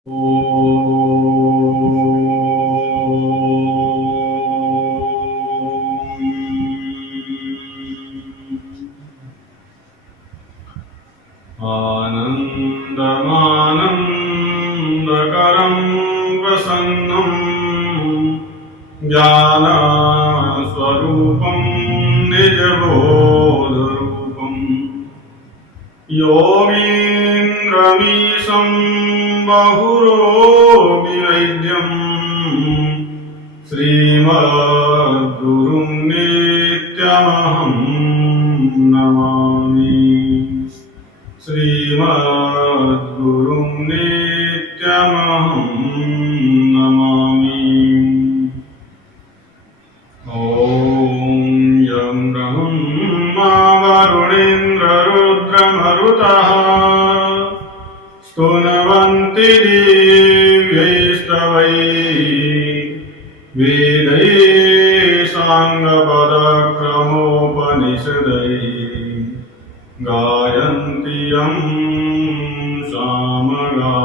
आनन्दमानन्दकरं प्रसन्नं ज्ञानस्वरूपं निजबोधरूपं योगीन्द्रमीशं बहुरोगिवैद्यं श्रीमद्गुरुं नित्यमहं नमामि। श्रीमद्गुरुं नित्यमहं नमामि। ॐ यं ब्रह्मा वरुणेन्द्ररुद्रमरुतः स्तुवन्ति दिव्यैस्तवैः वेदैः साङ्गपदक्रमोपनिषदैः गायन्ति यं सामगा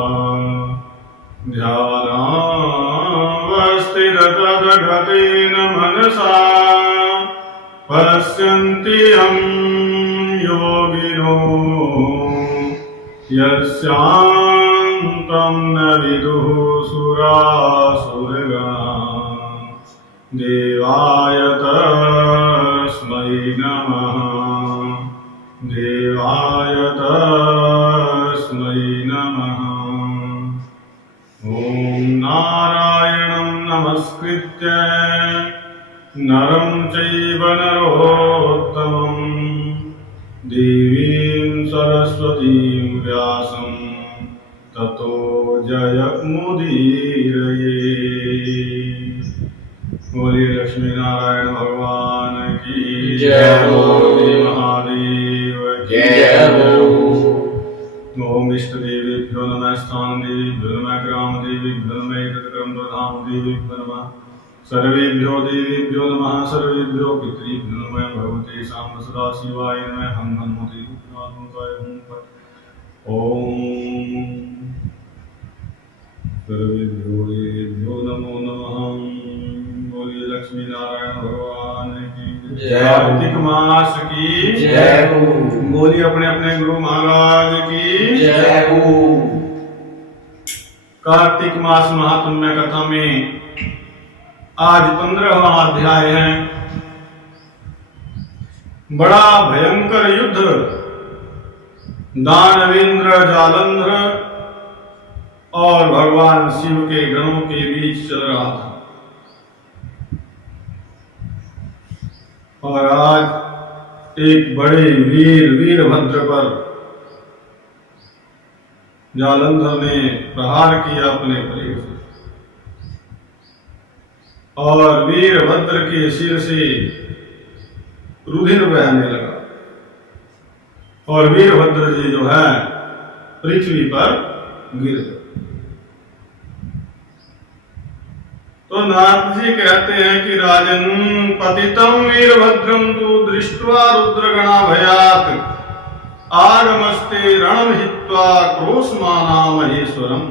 ध्यानावस्थिततद्गतेन मनसा पश्यन्ति यं योगिनो यस्यान्तं न विदुः सुरासुरगणाः। देवाय तस्मै नमः। देवाय तस्मै नमः। ॐ नारायणं नमस्कृत्य नरं चैव नरोत्तमं देवीं सरस्वतीं व्यासं ततो जयमुदीरये। बोलिए लक्ष्मी नारायण भगवान की जय हो। महादेव की जय हो। ओम इष्ट देवेभ्यो नमः, स्थान देवेभ्यो नमः, ग्राम देवेभ्यो नमः, एतत्क्रम प्रधान देवेभ्यो नमः, सर्वेभ्यो देवेभ्यो नमः, सर्वेभ्यो पितृभ्यो नमः, भगवते साम्ब सदाशिवाय नमः। हम हनुमते रूपनाथाय ओम सर्वेभ्यो देवेभ्यो नमो नमः। बोलिए लक्ष्मी नारायण भगवान की जय। कार्तिक मास की जय हो। बोलिए अपने अपने गुरु महाराज की जय हो। कार्तिक मास महात्म्य कथा में आज 15वां अध्याय है। बड़ा भयंकर युद्ध दानवेंद्र जालंधर और भगवान शिव के गणों के बीच चल रहा था। और आज एक बड़े वीरभद्र पर जालंधर ने प्रहार किया अपने प्रयोग से, और वीरभद्र के सिर से रुधिर बहने लगा, और वीरभद्र जी जो है पृथ्वी पर गिर गए। तो नाथ जी कहते हैं कि राजन पतितम वीरभद्रम तु दृष्ट्वा रुद्रगणा भयात आगमस्ते रणम हित्वा क्रोशमाना महेश्वरम।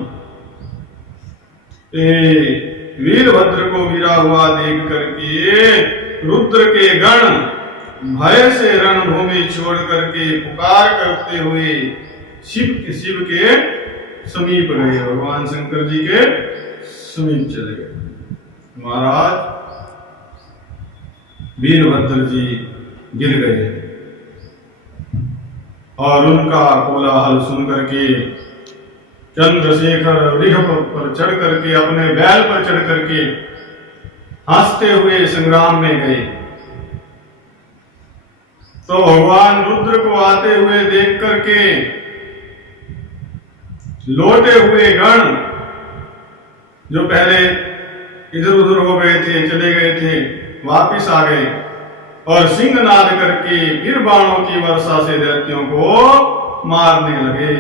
वीरभद्र को गिरा हुआ देख करके रुद्र के गण भय से रणभूमि छोड़ करके पुकार करते हुए शिव के समीप गए, भगवान शंकर जी के समीप चले गए। महाराज वीरभद्र जी गिर गए और उनका कोलाहल सुन करके चंद्रशेखर ऋष पर चढ़ करके, अपने बैल पर चढ़ करके हंसते हुए संग्राम में गए। तो भगवान रुद्र को आते हुए देख करके लौटे हुए गण जो पहले इधर उधर हो गए थे, चले गए थे, वापिस आ गए और सिंहनाद करके फिर बाणों की वर्षा से दैत्यों को मारने लगे।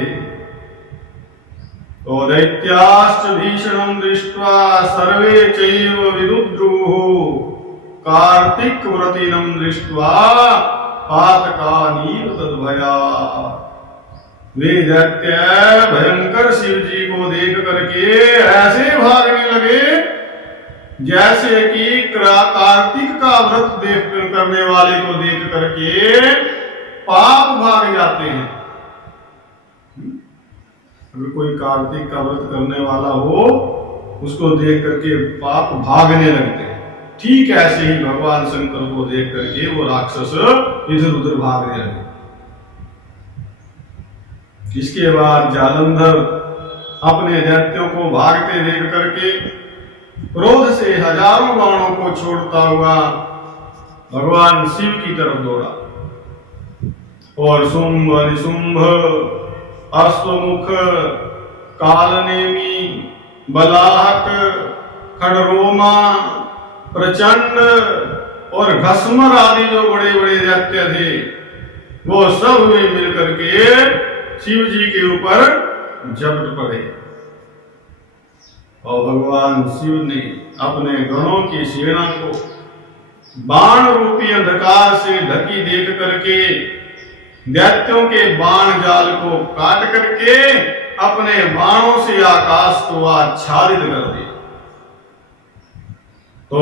तो दैत्याश्च भीषणं दृष्ट्वा सर्वे चैव विरुद्रुः कार्तिक व्रतिनं दृष्ट्वा पातकानीव तद्भया। वे दैत्य भयंकर शिव जी को देख करके ऐसे भागने लगे जैसे कि कार्तिक का व्रत देख करने वाले को देख करके पाप भाग जाते हैं। अगर कोई कार्तिक का व्रत करने वाला हो उसको देख करके पाप भागने लगते हैं, ठीक ऐसे ही भगवान शंकर को देख करके वो राक्षस इधर उधर भागने लगे। इसके बाद जालंधर अपने दैत्यों को भागते देख करके क्रोध से हजारों बाणों को छोड़ता हुआ भगवान शिव की तरफ दौड़ा और शुंभ निशुंभ अश्वमुख कालनेमी बलाहक खड़रोमा प्रचंड और घस्मर आदि जो बड़े बड़े दैत्य थे वो सब वे मिलकर के शिव जी के ऊपर झपट पड़े और भगवान शिव ने अपने गणों की सेना को बाण रूपी अंधकार से ढकी देख करके दैत्यों के बाण जाल को काट करके अपने बाणों से आकाश को आच्छादित कर दिया। तो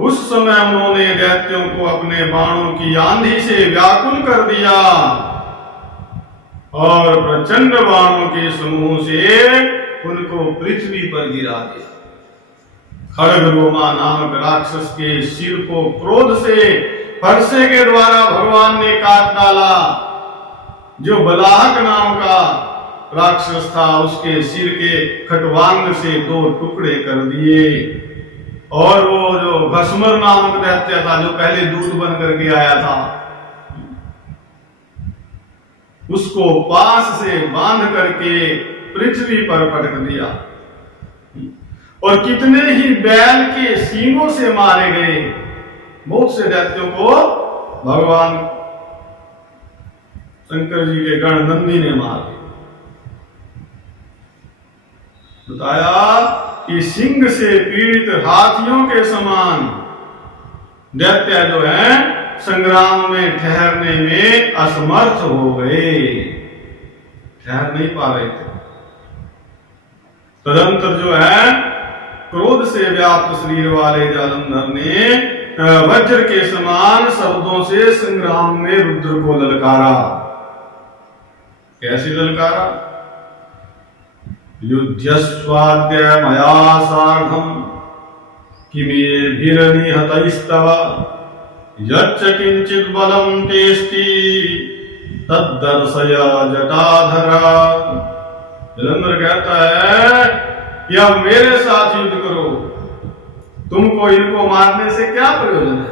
उस समय उन्होंने दैत्यों को अपने बाणों की आंधी से व्याकुल कर दिया और प्रचंड बाणों के समूह से उनको पृथ्वी पर गिरा दिया। खड़गरोमा नामक राक्षस के सिर को क्रोध से फरसे के द्वारा भगवान ने काट डाला। जो बलाहक नाम का राक्षस था उसके सिर के खटवांग से 2 टुकड़े कर दिए और वो जो भस्मर नामक दैत्य था जो पहले दूध बन करके आया था उसको पास से बांध करके पृथ्वी पर पटक दिया और कितने ही बैल के सींगों से मारे गए। बहुत से दैत्यों को भगवान शंकर जी के गण नंदी ने मार दिया। बताया कि सिंह से पीड़ित हाथियों के समान दैत्य जो है संग्राम में ठहरने में असमर्थ हो गए, ठहर नहीं पा रहे थे। तदंतर जो है क्रोध से व्याप्त शरीर वाले जालंधर ने वज्र के समान शब्दों से संग्राम में रुद्र को ललकारा। कैसे ललकारा? युध्यस्वाद्य मया सार्धम किमेभिर्निहतैस्तव यच्च किंचित बलम तेस्ति तद्दर्शय जटाधरा। जलंधर कहता है कि अब मेरे साथ युद्ध करो, तुमको इनको मारने से क्या प्रयोजन है।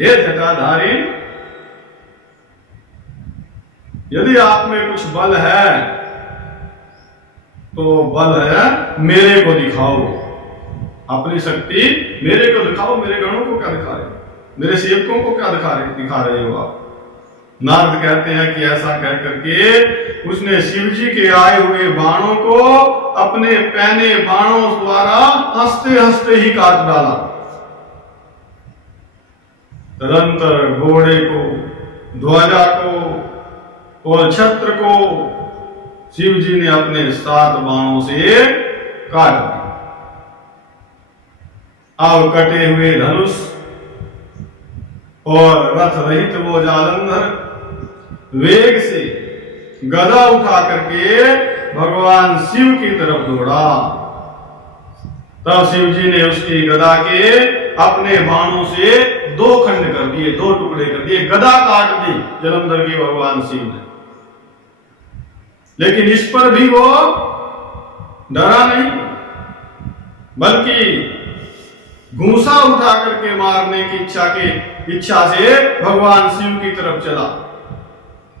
ये जटाधारी, यदि आप में कुछ बल है तो बल है मेरे को दिखाओ, अपनी शक्ति मेरे को दिखाओ। मेरे गणों को क्या दिखा रहे, मेरे सेवकों को क्या दिखा रहे हो आप। नारद कहते हैं कि ऐसा कह करके उसने शिव जी के आए हुए बाणों को अपने पहने बाणों द्वारा हंसते हंसते ही काट डाला। तदंतर घोड़े को, ध्वजा को और छत्र को शिव जी ने अपने 7 बाणों से काट दिया। अब कटे हुए धनुष और रथ रहित वो जालंधर वेग से गदा उठा करके भगवान शिव की तरफ दौड़ा। तब शिव जी ने उसकी गदा के अपने बाणों से 2 खंड कर दिए, 2 टुकड़े कर दिए, गदा काट दी जालंधर की भगवान शिव ने। लेकिन इस पर भी वो डरा नहीं, बल्कि घूंसा उठा करके मारने की इच्छा से भगवान शिव की तरफ चला।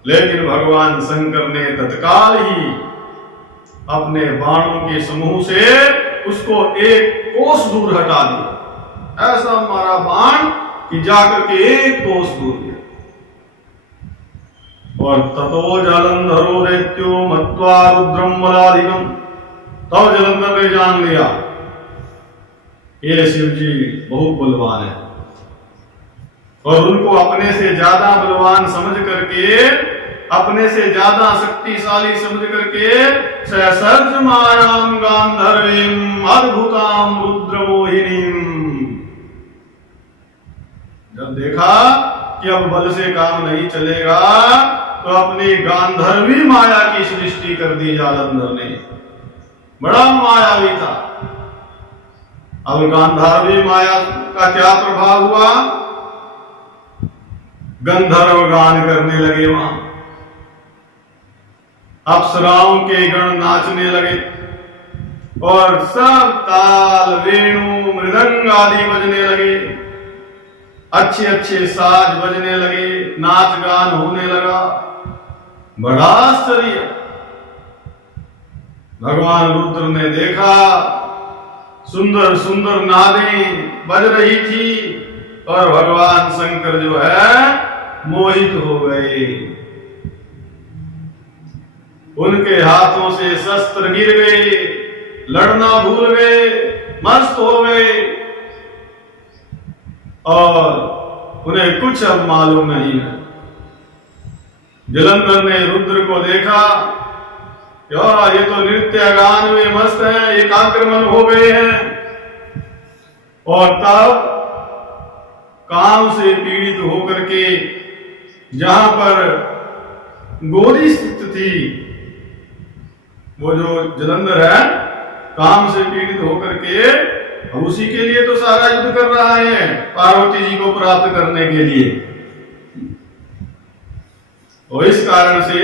लेकिन भगवान शंकर ने तत्काल ही अपने बाणों के समूह से उसको 1 कोस दूर हटा दिया। ऐसा मारा बाण कि जाकर के 1 कोस दूर गया। और ततो जालंधरो दैत्यो मत्वा रुद्रम बलाधिकम। तब जालंधर ने जान लिया ये शिव जी बहुत बलवान है और उनको अपने से ज्यादा बलवान समझ करके अपने से ज्यादा शक्तिशाली समझ करके ससर्ज मायाम गांधर्वीम अद्भुताम रुद्र मोहिनीम। जब देखा कि अब बल से काम नहीं चलेगा तो अपनी गांधर्वी माया की सृष्टि कर दी जालंधर ने। बड़ा मायावी था। अब गांधारवी माया का क्या प्रभाव हुआ? गंधर्व गान करने लगे वहां, अप्सराओं के गण नाचने लगे और सब ताल वेणु मृदंग आदि बजने लगे, अच्छे अच्छे साज बजने लगे, नाच गान होने लगा। बड़ा आश्चर्य। भगवान रुद्र ने देखा सुंदर सुंदर नादें बज रही थी और भगवान शंकर जो है मोहित हो गए। उनके हाथों से शस्त्र गिर गए, लड़ना भूल गए, मस्त हो गए और उन्हें कुछ अब मालूम नहीं है। जलंधर ने रुद्र को देखा, ये तो नृत्य गान में मस्त है, एकाग्रमन हो गए हैं। और तब काम से पीड़ित होकर के जहां पर गोरी स्थित थी, वो जो जलंधर है काम से पीड़ित होकर के उसी के लिए तो सारा युद्ध कर रहा है, पार्वती जी को प्राप्त करने के लिए। और इस कारण से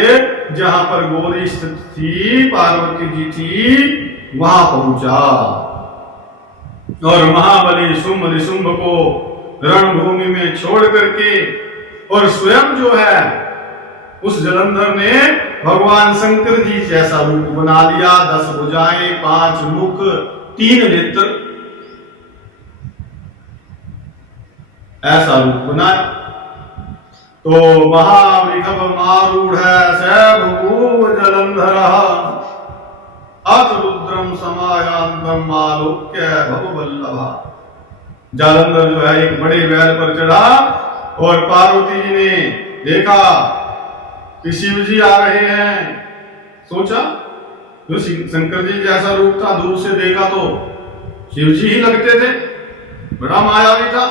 जहां पर गोरी स्थित थी, पार्वती जी थी, वहां पहुंचा और महाबली शुंभ निशुंभ को रणभूमि में छोड़ करके और स्वयं जो है उस जलंधर ने भगवान शंकर जी जैसा रूप बना लिया। 10 भुजाएं, 5 मुख, 3 नेत्र, ऐसा रूप बनाया। तो महावृषभ मारूढ़ सैभूव जलंधर अथ रुद्रम समायांतम आलोक्य भववल्लभा। जालंधर जो है एक बड़े बैल पर चढ़ा और पार्वती जी ने देखा कि शिव जी आ रहे हैं। सोचा जो शंकर जी जैसा रूप था, दूर से देखा तो शिव जी ही लगते थे, बड़ा मायावी था।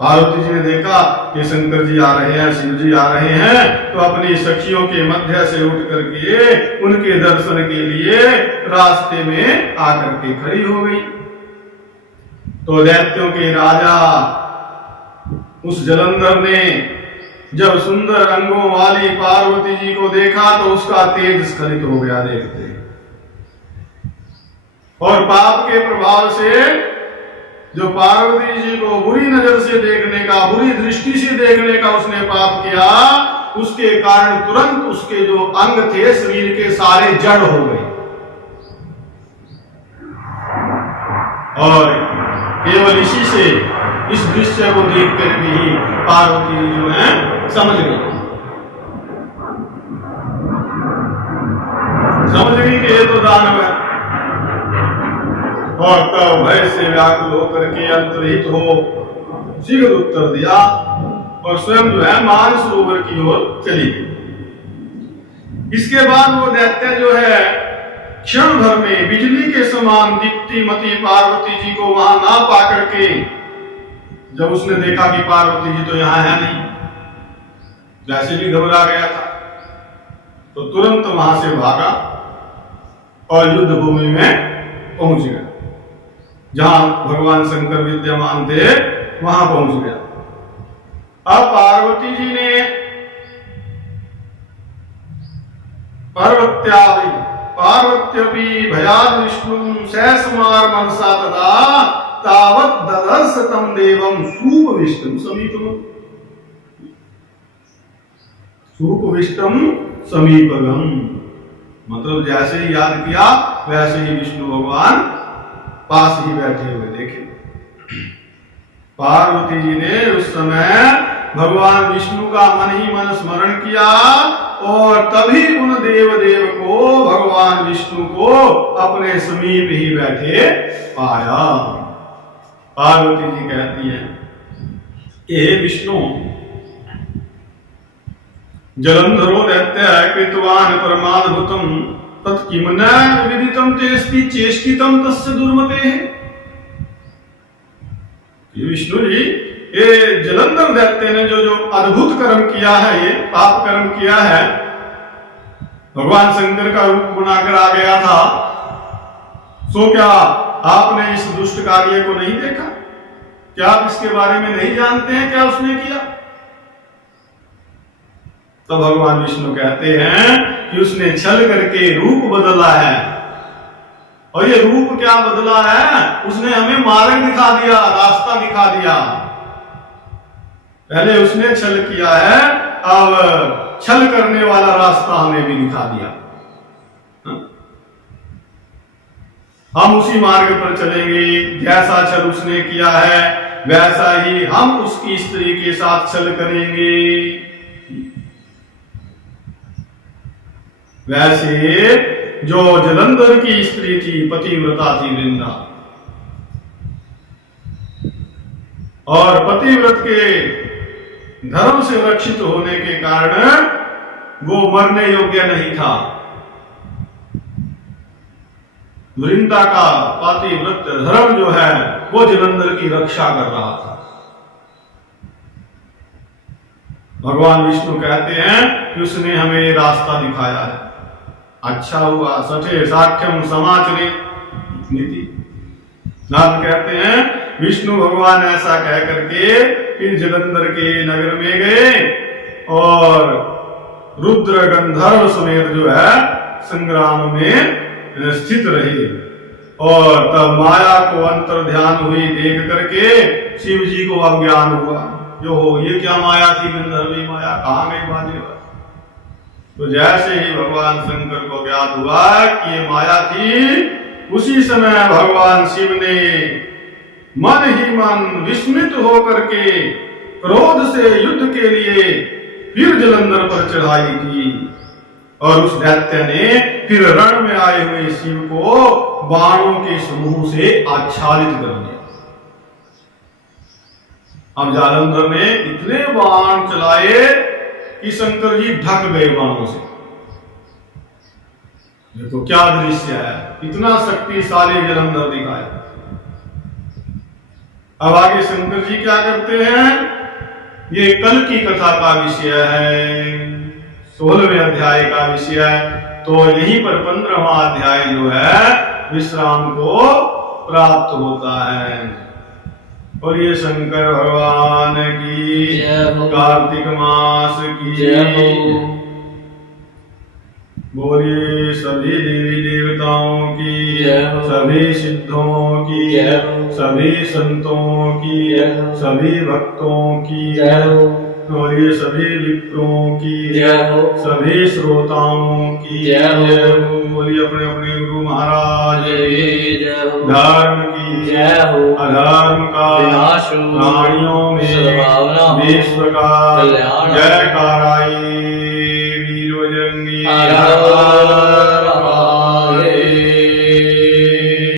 पार्वती जी ने देखा कि शंकर जी आ रहे हैं, शिव जी आ रहे हैं, तो अपनी सखियों के मध्य से उठ करके उनके दर्शन के लिए रास्ते में आकर के खड़ी हो गई। तो दैत्यों के राजा उस जलंधर ने जब सुंदर अंगों वाली पार्वती जी को देखा तो उसका तेज स्खलित हो गया देखते, और पाप के प्रभाव से जो पार्वती जी को बुरी नजर से देखने का, बुरी दृष्टि से देखने का उसने पाप किया, उसके कारण तुरंत उसके जो अंग थे शरीर के सारे जड़ हो गए और केवल इसी से, इस दृश्य को देख करके ही पार्वती जी जो है समझ गई कि ये तो दानव है। और तब भय से व्याकुल होकर के अंतरहित हो शीघ्र उत्तर दिया और स्वयं जो है मानसरोवर की ओर चली गई। इसके बाद वो दैत्य जो है क्षण भर में बिजली के समान दीप्तिमती पार्वती जी को वहां ना पा करके, जब उसने देखा कि पार्वती जी तो यहां है नहीं, जैसे भी घबरा गया था, तो तुरंत वहां से भागा और युद्ध भूमि में पहुंच गया। जहां भगवान शंकर विद्यमान थे वहां पहुंच गया। अब पार्वती जी ने पार्वत्यपि भयाद विष्णु शैसमार मनसा तदा तावत ददर्श तम देवम सूप विष्णु समीपम। सूप विष्णु समीपगम मतलब जैसे ही याद किया वैसे ही विष्णु भगवान पास ही बैठे हुए देखे। पार्वती जी ने उस समय भगवान विष्णु का मन ही मन स्मरण किया और तभी उन देव को, भगवान विष्णु को अपने समीप ही बैठे पाया। पार्वती जी कहती हैं, हे विष्णु, जलंधरो दैत्य कृतवान परमाद्भुतम तत्किम न विदितम तेस्ति चेष्टितम तस्य दुर्मते है। विष्णु जी, ये जलंधर दैत्य ने जो जो अद्भुत कर्म किया है, ये पाप कर्म किया है, भगवान शंकर का रूप बनाकर आ गया था, सो क्या आपने इस दुष्ट कार्य को नहीं देखा? क्या आप इसके बारे में नहीं जानते हैं क्या उसने किया? तो भगवान विष्णु कहते हैं कि उसने छल करके रूप बदला है। और ये रूप क्या बदला है? उसने हमें मार्ग दिखा दिया, रास्ता दिखा दिया। पहले उसने छल किया है, अब छल करने वाला रास्ता हमें भी दिखा दिया। हम उसी मार्ग पर चलेंगे। जैसा छल उसने किया है वैसा ही हम उसकी स्त्री के साथ छल करेंगे। वैसे जो जलंधर की स्त्री थी, पतिव्रता थी वृंदा, और पतिव्रत के धर्म से रक्षित होने के कारण वो मरने योग्य नहीं था। वृंदा का पतिव्रत धर्म जो है वो जलंधर की रक्षा कर रहा था। भगवान विष्णु कहते हैं कि उसने हमें रास्ता दिखाया है। अच्छा हुआ सठे साक्ष्यम समाचरे नीति। नाथ कहते हैं विष्णु भगवान ऐसा कह करके फिर जलंधर के नगर में गए और रुद्र गंधर्व समेत जो है संग्राम में स्थित रहे। और तब माया को अंतर ध्यान हुई देख करके शिव जी को अज्ञान हुआ, जो हो ये क्या माया थी, गंधर्वी माया, कहां गई महादेव? तो जैसे ही भगवान शंकर को ज्ञात हुआ कि ये माया थी, उसी समय भगवान शिव ने मन ही मन विस्मित होकर के क्रोध से युद्ध के लिए फिर जलंधर पर चढ़ाई की। और उस दैत्य ने फिर रण में आए हुए शिव को बाणों के समूह से आच्छादित कर दिया। अब जालंधर ने इतने बाण चलाए कि शंकर जी ढक गए बाणों से। देखो क्या दृश्य है, इतना शक्तिशाली जलंधर दिखाए। अब आगे शंकर जी क्या करते हैं, ये कल की कथा का विषय है, 16वें अध्याय का विषय है। तो यहीं पर 15वां अध्याय जो है विश्राम को प्राप्त होता है। और ये शंकर भगवान की कार्तिक मास की बोलिए सभी देवी देवताओं की, सभी सिद्धों की, सभी संतों की, सभी भक्तों की, और ये सभी विप्रों की, सभी श्रोताओं की, बोलिए अपने अपने गुरु महाराज धर्म की, अधर्म का प्राणियों में विश्व का जयकाराई